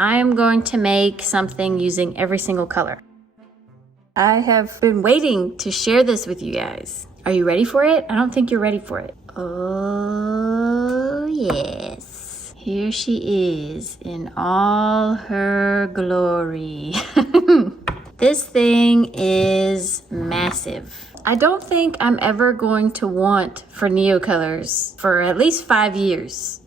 I am going to make something using every single color. I have been waiting to share this with you guys. Are you ready for it? I don't think you're ready for it. Oh, yes. Here she is in all her glory. This thing is massive. I don't think I'm ever going to want for Neocolors for at least 5 years.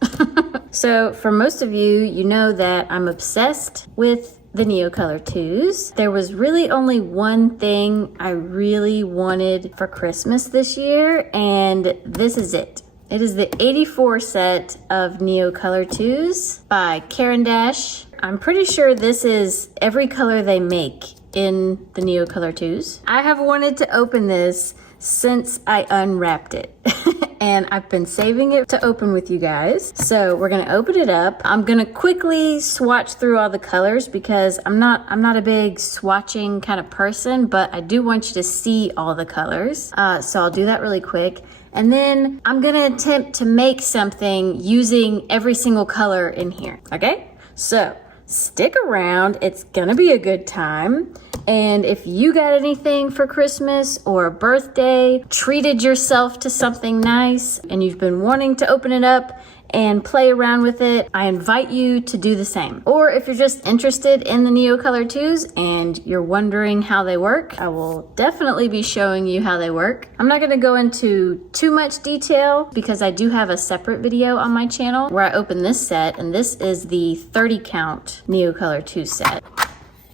So for most of you, you know that I'm obsessed with the Neocolor IIs. There was really only one thing I really wanted for Christmas this year, and this is it. It is the 84 set of Neocolor IIs by Caran. I'm pretty sure this is every color they make in the Neocolor IIs. I have wanted to open this since I unwrapped it. And I've been saving it to open with you guys. So we're gonna open it up. I'm gonna quickly swatch through all the colors because I'm not a big swatching kind of person, but I do want you to see all the colors. So I'll do that really quick. And then I'm gonna attempt to make something using every single color in here, okay? So stick around, it's gonna be a good time. And if you got anything for Christmas or a birthday, treated yourself to something nice, and you've been wanting to open it up and play around with it, I invite you to do the same. Or if you're just interested in the Neocolor IIs and you're wondering how they work, I will definitely be showing you how they work. I'm not gonna go into too much detail because I do have a separate video on my channel where I open this set, and this is the 30 count Neocolor II set.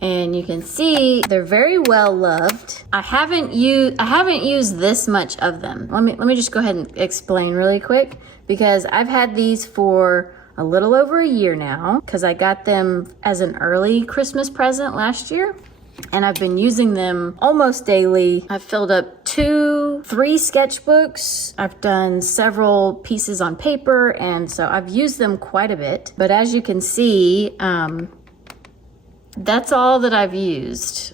And you can see they're very well loved. I haven't used this much of them. Let me just go ahead and explain really quick, because I've had these for a little over a year now, because I got them as an early Christmas present last year. And I've been using them almost daily. I've filled up 3 sketchbooks. I've done several pieces on paper, and so I've used them quite a bit. But as you can see, that's all that I've used.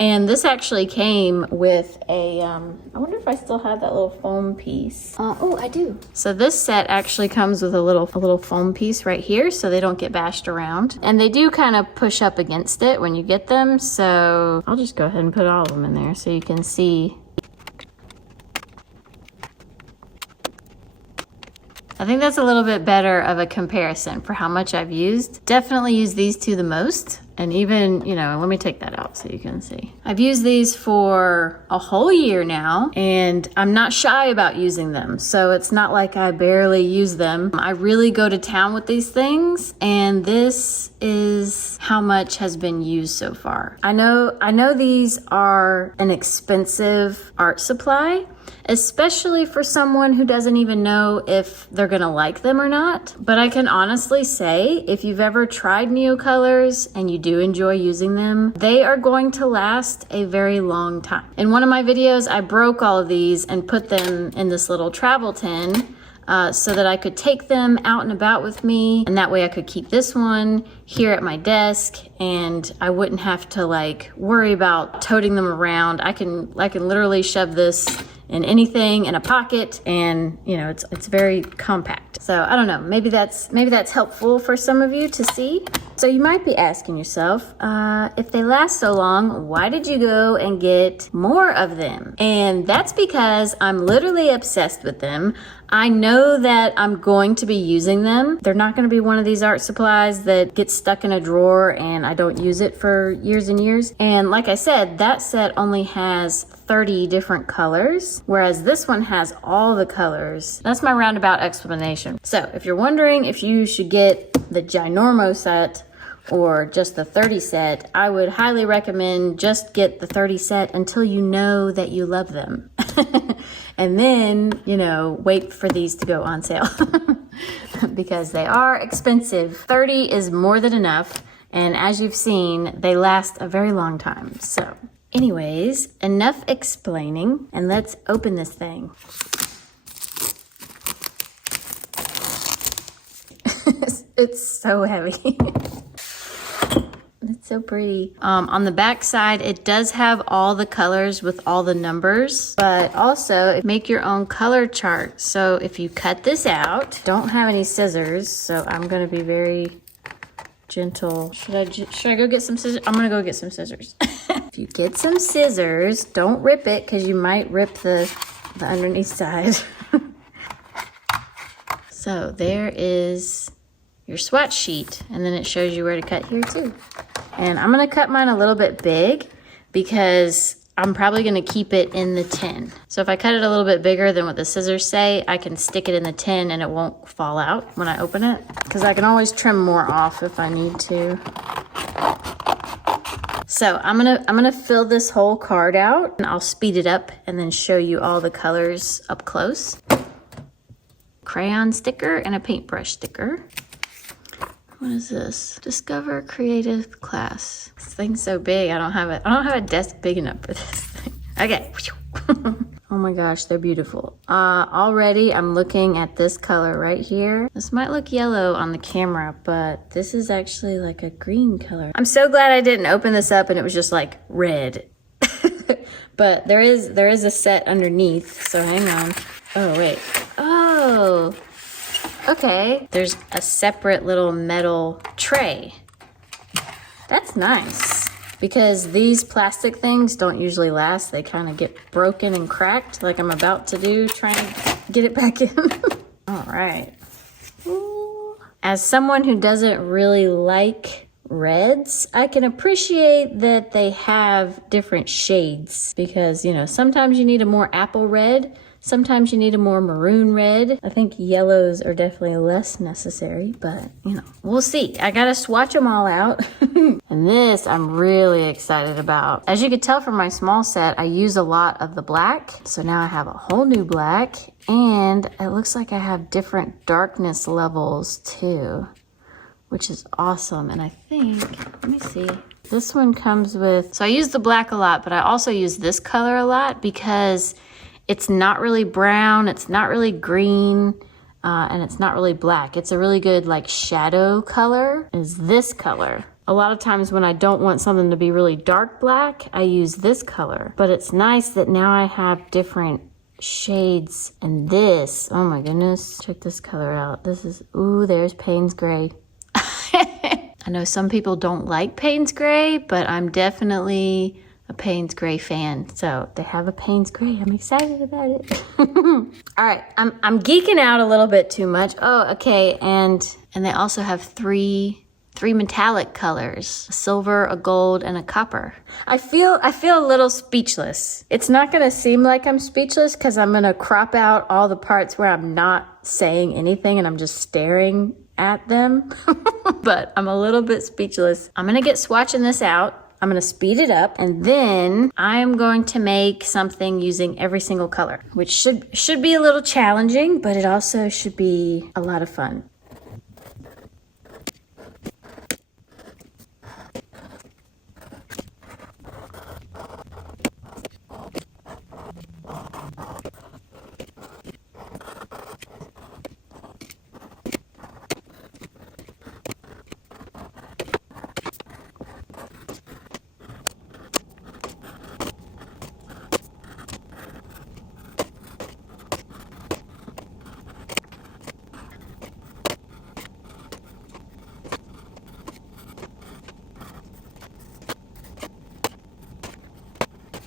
And this actually came with a, I wonder if I still have that little foam piece. Oh, I do. So this set actually comes with a little foam piece right here so they don't get bashed around. And they do kind of push up against it when you get them. So I'll just go ahead and put all of them in there so you can see. I think that's a little bit better of a comparison for how much I've used. Definitely use these two the most. And even, you know, let me take that out so you can see. I've used these for a whole year now, and I'm not shy about using them. So it's not like I barely use them. I really go to town with these things, and this is how much has been used so far. I know these are an expensive art supply, especially for someone who doesn't even know if they're gonna like them or not. But I can honestly say, if you've ever tried Neocolors and you do enjoy using them, they are going to last a very long time. In one of my videos, I broke all of these and put them in this little travel tin so that I could take them out and about with me, and that way I could keep this one here at my desk and I wouldn't have to like worry about toting them around. I can literally shove this in anything in a pocket, and you know, it's very compact. So I don't know, maybe that's helpful for some of you to see. So you might be asking yourself, if they last so long, why did you go and get more of them? And that's because I'm literally obsessed with them. I know that I'm going to be using them. They're not going to be one of these art supplies that gets stuck in a drawer and I don't use it for years and years. And like I said, that set only has 30 different colors, whereas this one has all the colors. That's my roundabout explanation. So if you're wondering if you should get the Ginormo set or just the 30 set, I would highly recommend just get the 30 set until you know that you love them. And then, you know, wait for these to go on sale because they are expensive. 30 is more than enough. And as you've seen, they last a very long time. So anyways, enough explaining, and let's open this thing. It's so heavy. It's so pretty. On the back side, it does have all the colors with all the numbers, but also make your own color chart. So if you cut this out, don't have any scissors, so I'm gonna be very gentle. Should I go get some scissors? I'm gonna go get some scissors. If you get some scissors, don't rip it because you might rip the underneath side. So there is your swatch sheet, and then it shows you where to cut here too. And I'm gonna cut mine a little bit big because I'm probably gonna keep it in the tin. So if I cut it a little bit bigger than what the scissors say, I can stick it in the tin and it won't fall out when I open it. Because I can always trim more off if I need to. So I'm gonna fill this whole card out and I'll speed it up and then show you all the colors up close. Crayon sticker and a paintbrush sticker. What is this? Discover creative class. This thing's so big, I don't have a desk big enough for this thing. Okay. Oh my gosh, they're beautiful. Already I'm looking at this color right here. This might look yellow on the camera, but this is actually like a green color. I'm so glad I didn't open this up and it was just like red. But there is a set underneath, so hang on. Oh wait. Oh. Okay, there's a separate little metal tray. That's nice because these plastic things don't usually last. They kind of get broken and cracked like I'm about to do, trying to get it back in. All right. Ooh. As someone who doesn't really like reds, I can appreciate that they have different shades because, you know, sometimes you need a more apple red. Sometimes you need a more maroon red. I think yellows are definitely less necessary, but you know, we'll see. I gotta swatch them all out. And this I'm really excited about. As you can tell from my small set, I use a lot of the black. So now I have a whole new black and it looks like I have different darkness levels too, which is awesome. And I think, let me see. This one comes with, so I use the black a lot, but I also use this color a lot because it's not really brown, it's not really green, and it's not really black. It's a really good like shadow color, is this color. A lot of times when I don't want something to be really dark black, I use this color. But it's nice that now I have different shades. And this, oh my goodness, check this color out. This is, ooh, there's Payne's Gray. I know some people don't like Payne's Gray, but I'm definitely a Payne's Gray fan. So they have a Payne's Gray. I'm excited about it. All right, I'm geeking out a little bit too much. Oh, okay, and they also have three metallic colors: a silver, a gold, and a copper. I feel a little speechless. It's not gonna seem like I'm speechless because I'm gonna crop out all the parts where I'm not saying anything and I'm just staring at them. But I'm a little bit speechless. I'm gonna get swatching this out. I'm gonna speed it up and then I'm going to make something using every single color, which should be a little challenging, but it also should be a lot of fun.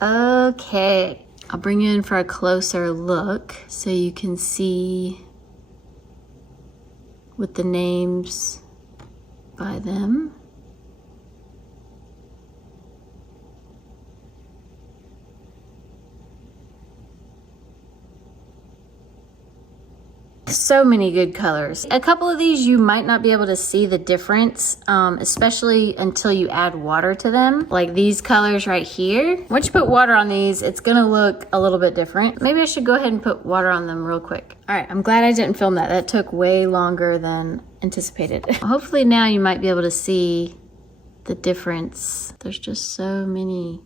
Okay, I'll bring you in for a closer look so you can see with the names by them. So many good colors. A couple of these you might not be able to see the difference, especially until you add water to them. Like these colors right here. Once you put water on these, it's gonna look a little bit different. Maybe I should go ahead and put water on them real quick. All right, I'm glad I didn't film that. That took way longer than anticipated. Hopefully now you might be able to see the difference. There's just so many.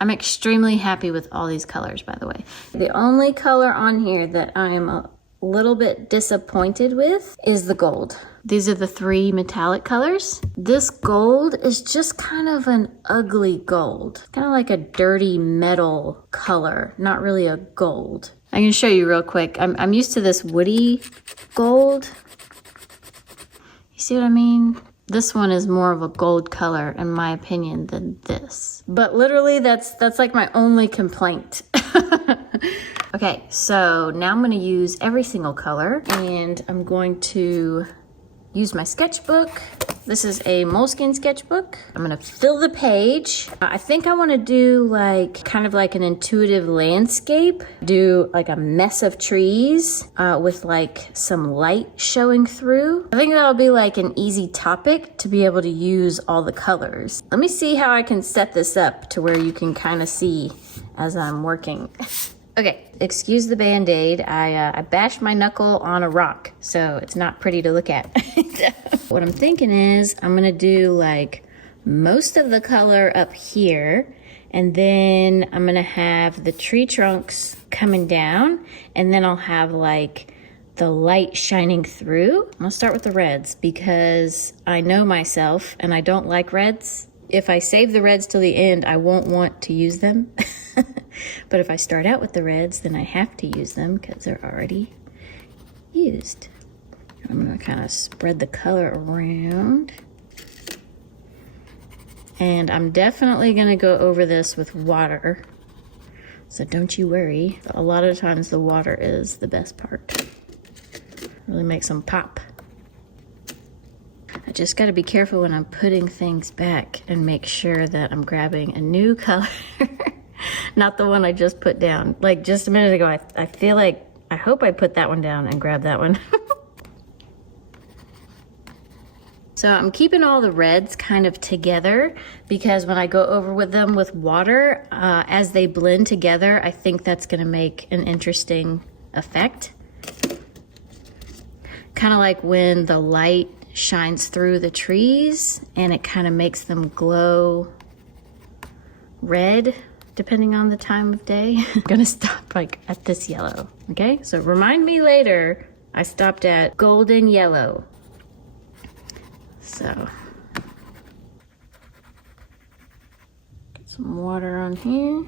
I'm extremely happy with all these colors, by the way. The only color on here that I'm a little bit disappointed with is the gold. These are the three metallic colors. This gold is just kind of an ugly gold. Kind of like a dirty metal color, not really a gold. I'm gonna show you real quick. I'm used to this woody gold. You see what I mean? This one is more of a gold color in my opinion than this. But literally that's like my only complaint. Okay, so now I'm gonna use every single color and I'm going to use my sketchbook. This is a moleskin sketchbook. I'm gonna fill the page. I think I wanna do like, kind of like an intuitive landscape. Do like a mess of trees with like some light showing through. I think that'll be like an easy topic to be able to use all the colors. Let me see how I can set this up to where you can kind of see as I'm working. Okay, excuse the Band-Aid. I bashed my knuckle on a rock, so it's not pretty to look at. What I'm thinking is I'm gonna do like most of the color up here, and then I'm gonna have the tree trunks coming down, and then I'll have like the light shining through. I'm gonna start with the reds because I know myself and I don't like reds. If I save the reds till the end, I won't want to use them. But if I start out with the reds, then I have to use them because they're already used. I'm gonna kind of spread the color around. And I'm definitely gonna go over this with water. So don't you worry. A lot of times the water is the best part. Really makes them pop. I just gotta be careful when I'm putting things back and make sure that I'm grabbing a new color. Not the one I just put down. Like just a minute ago, I feel like, I hope I put that one down and grabbed that one. So I'm keeping all the reds kind of together because when I go over with them with water, as they blend together, I think that's gonna make an interesting effect. Kind of like when the light shines through the trees and it kind of makes them glow red depending on the time of day. I'm gonna stop like at this yellow, okay? So remind me later, I stopped at golden yellow. So, get some water on here.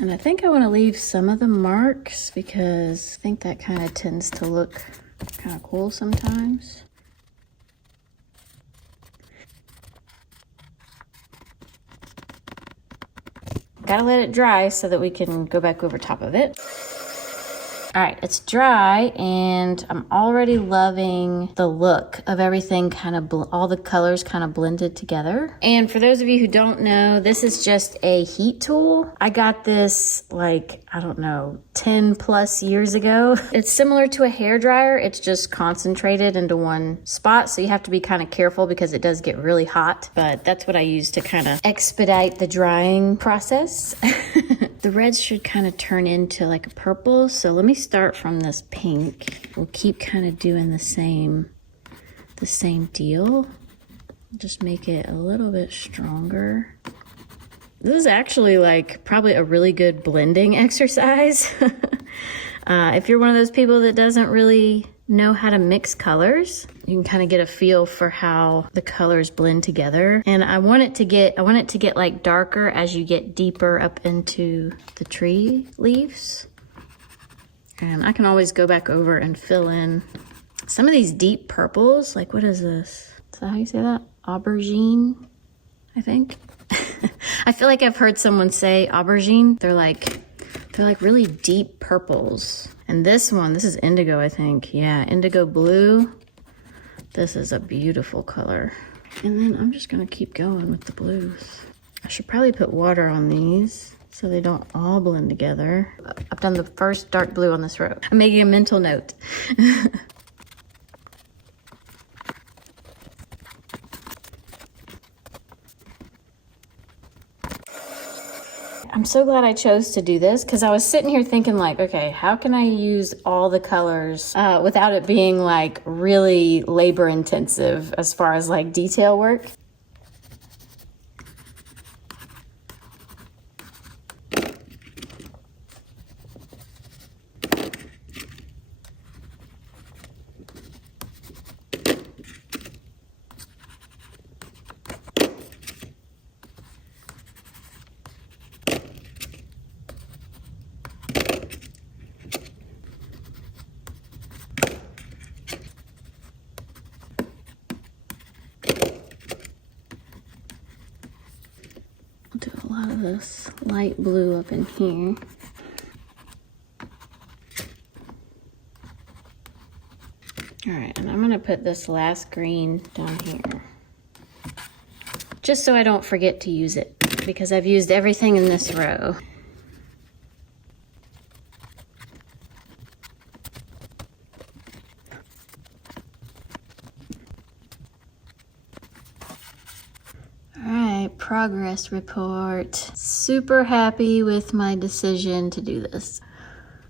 And I think I want to leave some of the marks because I think that kind of tends to look kind of cool sometimes. Gotta let it dry so that we can go back over top of it. All right, it's dry and I'm already loving the look of everything kind of, all the colors kind of blended together. And for those of you who don't know, this is just a heat tool. I got this like, I don't know, 10 plus years ago. It's similar to a hair dryer. It's just concentrated into one spot. So you have to be kind of careful because it does get really hot, but that's what I use to kind of expedite the drying process. The reds should kind of turn into like a purple. So let me start from this pink. We'll keep kind of doing the same deal. Just make it a little bit stronger. This is actually like probably a really good blending exercise. If you're one of those people that doesn't really know how to mix colors, you can kind of get a feel for how the colors blend together. And I want it to get like darker as you get deeper up into the tree leaves. And I can always go back over and fill in some of these deep purples. Like, what is this? Is that how you say that? Aubergine, I think. I feel like I've heard someone say aubergine. They're like really deep purples. And this one, this is indigo, I think. Yeah, indigo blue. This is a beautiful color. And then I'm just gonna keep going with the blues. I should probably put water on these so they don't all blend together. I've done the first dark blue on this row. I'm making a mental note. I'm so glad I chose to do this because I was sitting here thinking like, okay, how can I use all the colors without it being like really labor intensive as far as like detail work? this light blue up in here. All right, and I'm gonna put this last green down here, just so I don't forget to use it, because I've used everything in this row. All right, progress report. Super happy with my decision to do this.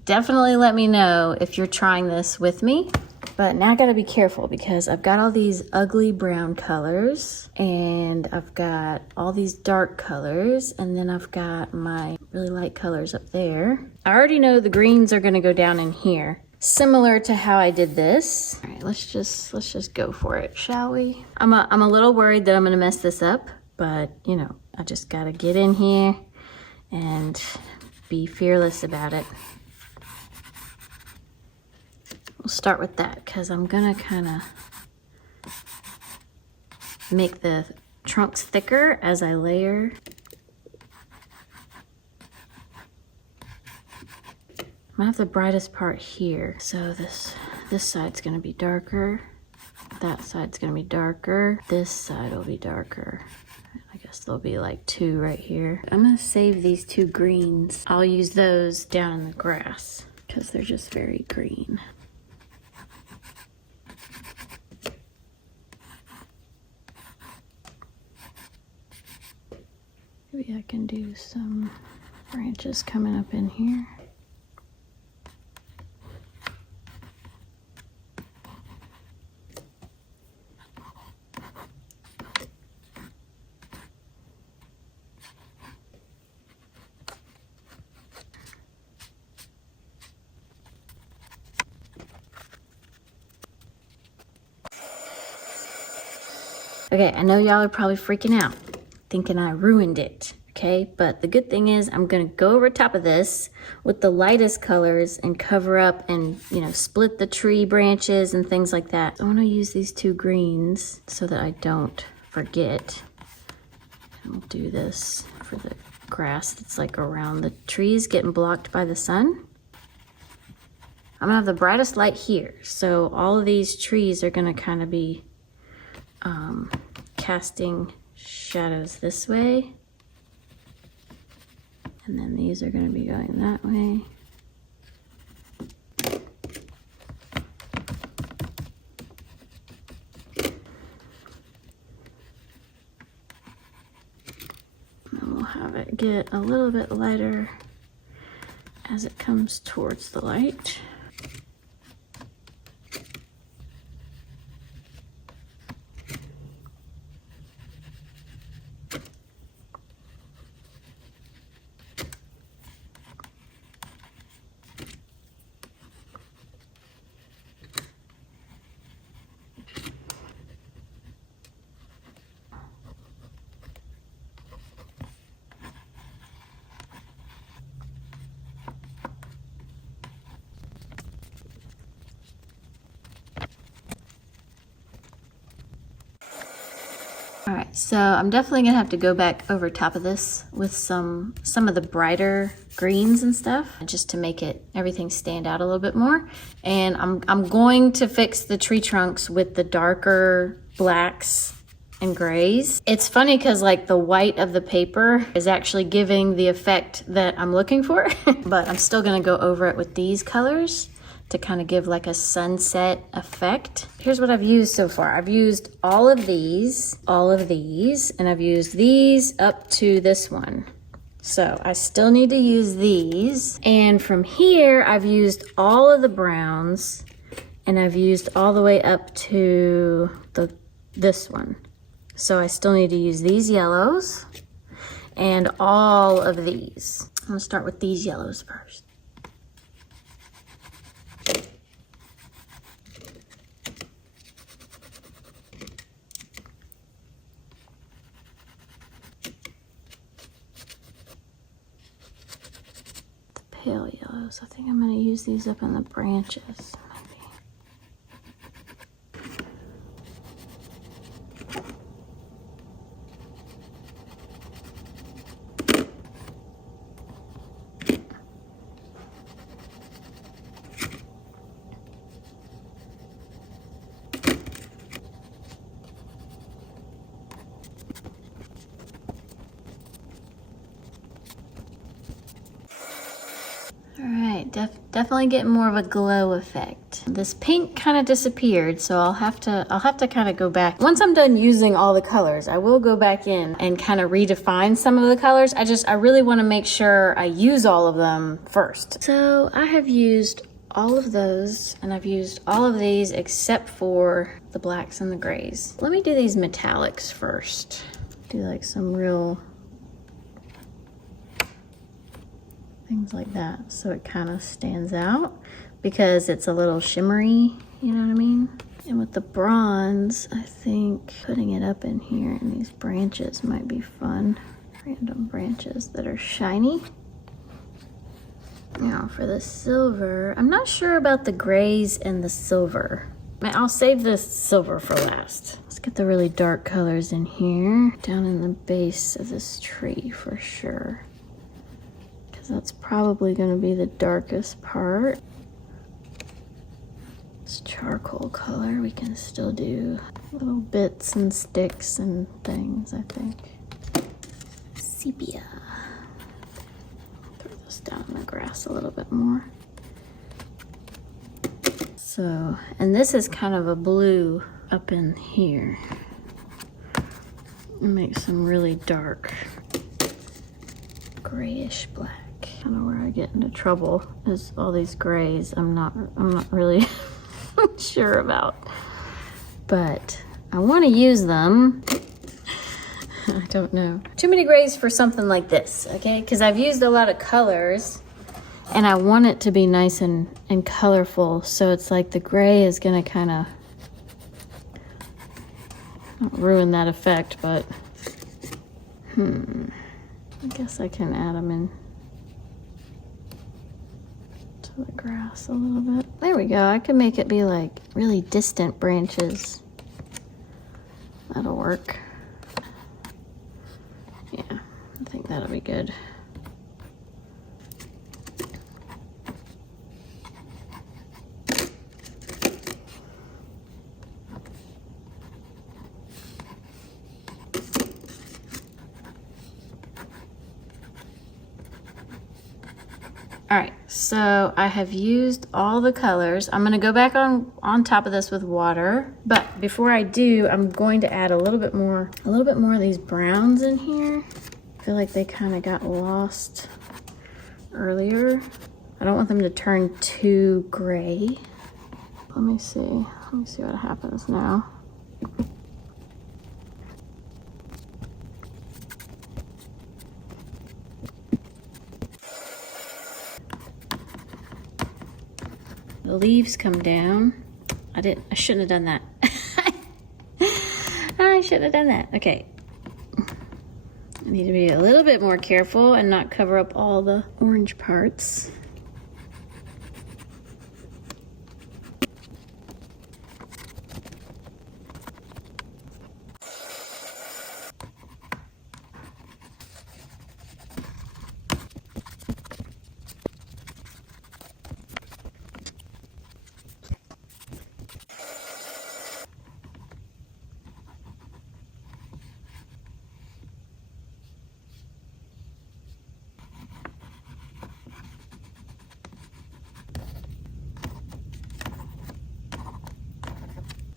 Definitely let me know if you're trying this with me. But now I gotta be careful because I've got all these ugly brown colors and I've got all these dark colors, and then I've got my really light colors up there. I already know the greens are gonna go down in here, similar to how I did this. All right, let's just go for it, shall we? I'm a little worried that I'm gonna mess this up, but you know, I just gotta get in here and be fearless about it. We'll start with that because I'm gonna kind of make the trunks thicker as I layer. I'm gonna have the brightest part here. So this side's gonna be darker. That side's gonna be darker. This side will be darker. I guess there'll be like two right here. I'm gonna save these two greens. I'll use those down in the grass because they're just very green. Maybe I can do some branches coming up in here. Okay, I know y'all are probably freaking out, thinking I ruined it, okay? But the good thing is I'm gonna go over top of this with the lightest colors and cover up and, you know, split the tree branches and things like that. So I wanna use these two greens so that I don't forget. And we'll do this for the grass that's like around the trees getting blocked by the sun. I'm gonna have the brightest light here. So all of these trees are gonna kind of be casting shadows this way, and then these are going to be going that way. And we'll have it get a little bit lighter as it comes towards the light. All right, so I'm definitely gonna have to go back over top of this with some of the brighter greens and stuff, just to make everything stand out a little bit more. And I'm going to fix the tree trunks with the darker blacks and grays. It's funny because like the white of the paper is actually giving the effect that I'm looking for, but I'm still gonna go over it with these colors to kind of give like a sunset effect. Here's what I've used so far. I've used all of these, and I've used these up to this one. So I still need to use these. And from here, I've used all of the browns, and I've used all the way up to this one. So I still need to use these yellows and all of these. I'm gonna start with these yellows first. Pale yellows. I think I'm going to use these up in the branches. Maybe. right, definitely getting more of a glow effect. This pink kind of disappeared, so I'll have to kind of go back. Once I'm done using all the colors, I will go back in and kind of redefine some of the colors. I really want to make sure I use all of them first. So I have used all of those, and I've used all of these except for the blacks and the grays. Let me do these metallics first. Do like some real things like that, so it kind of stands out because it's a little shimmery, you know what I mean? And with the bronze, I think putting it up in here in these branches might be fun. Random branches that are shiny. Now for the silver, I'm not sure about the grays and the silver. I'll save this silver for last. Let's get the really dark colors in here, down in the base of this tree for sure. That's probably going to be the darkest part. This charcoal color, we can still do little bits and sticks and things, I think. Sepia. Throw this down in the grass a little bit more. So, and this is kind of a blue up in here. Make some really dark grayish black. Kind of where I get into trouble is all these grays. I'm not really sure about, but I want to use them. I don't know. Too many grays for something like this, okay? Because I've used a lot of colors, and I want it to be nice and colorful. So it's like the gray is gonna kind of not ruin that effect, but I guess I can add them in the grass a little bit. There we go. I can make it be like really distant branches. That'll work. Yeah, I think that'll be good. All right, so I have used all the colors. I'm gonna go back on top of this with water, but before I do, I'm going to add a little bit more of these browns in here. I feel like they kind of got lost earlier. I don't want them to turn too gray. Let me see what happens now. The leaves come down. I shouldn't have done that. I shouldn't have done that. Okay. I need to be a little bit more careful and not cover up all the orange parts.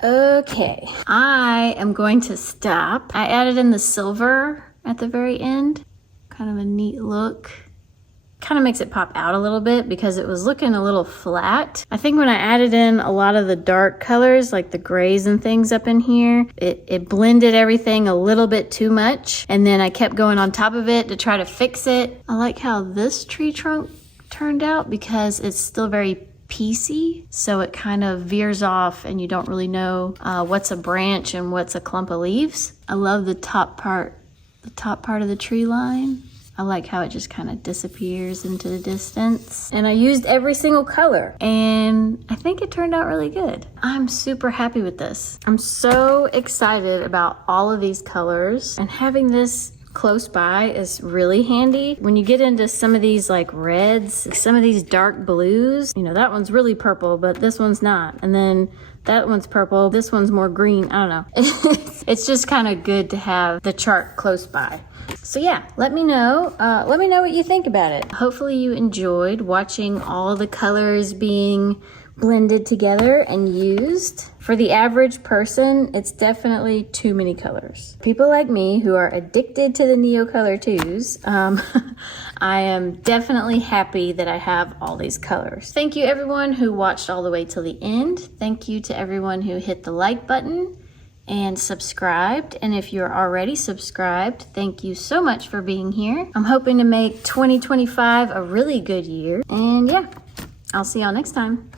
Okay, I am going to stop. I added in the silver at the very end. Kind of a neat look. Kind of makes it pop out a little bit because it was looking a little flat. I think when I added in a lot of the dark colors, like the grays and things up in here, it blended everything a little bit too much. And then I kept going on top of it to try to fix it. I like how this tree trunk turned out because it's still very piecey, so it kind of veers off and you don't really know what's a branch and what's a clump of leaves. I love the top part of the tree line. I like how it just kind of disappears into the distance. And I used every single color and I think it turned out really good. I'm super happy with this. I'm so excited about all of these colors and having this close by is really handy. When you get into some of these like reds, some of these dark blues, you know, that one's really purple, but this one's not. And then that one's purple, this one's more green. I don't know. It's just kind of good to have the chart close by. So yeah, let me know what you think about it. Hopefully you enjoyed watching all the colors being blended together and used. For the average person, it's definitely too many colors. People like me who are addicted to the Neocolor IIs, I am definitely happy that I have all these colors. Thank you everyone who watched all the way till the end. Thank you to everyone who hit the like button and subscribed. And if you're already subscribed, thank you so much for being here. I'm hoping to make 2025 a really good year. And yeah, I'll see y'all next time.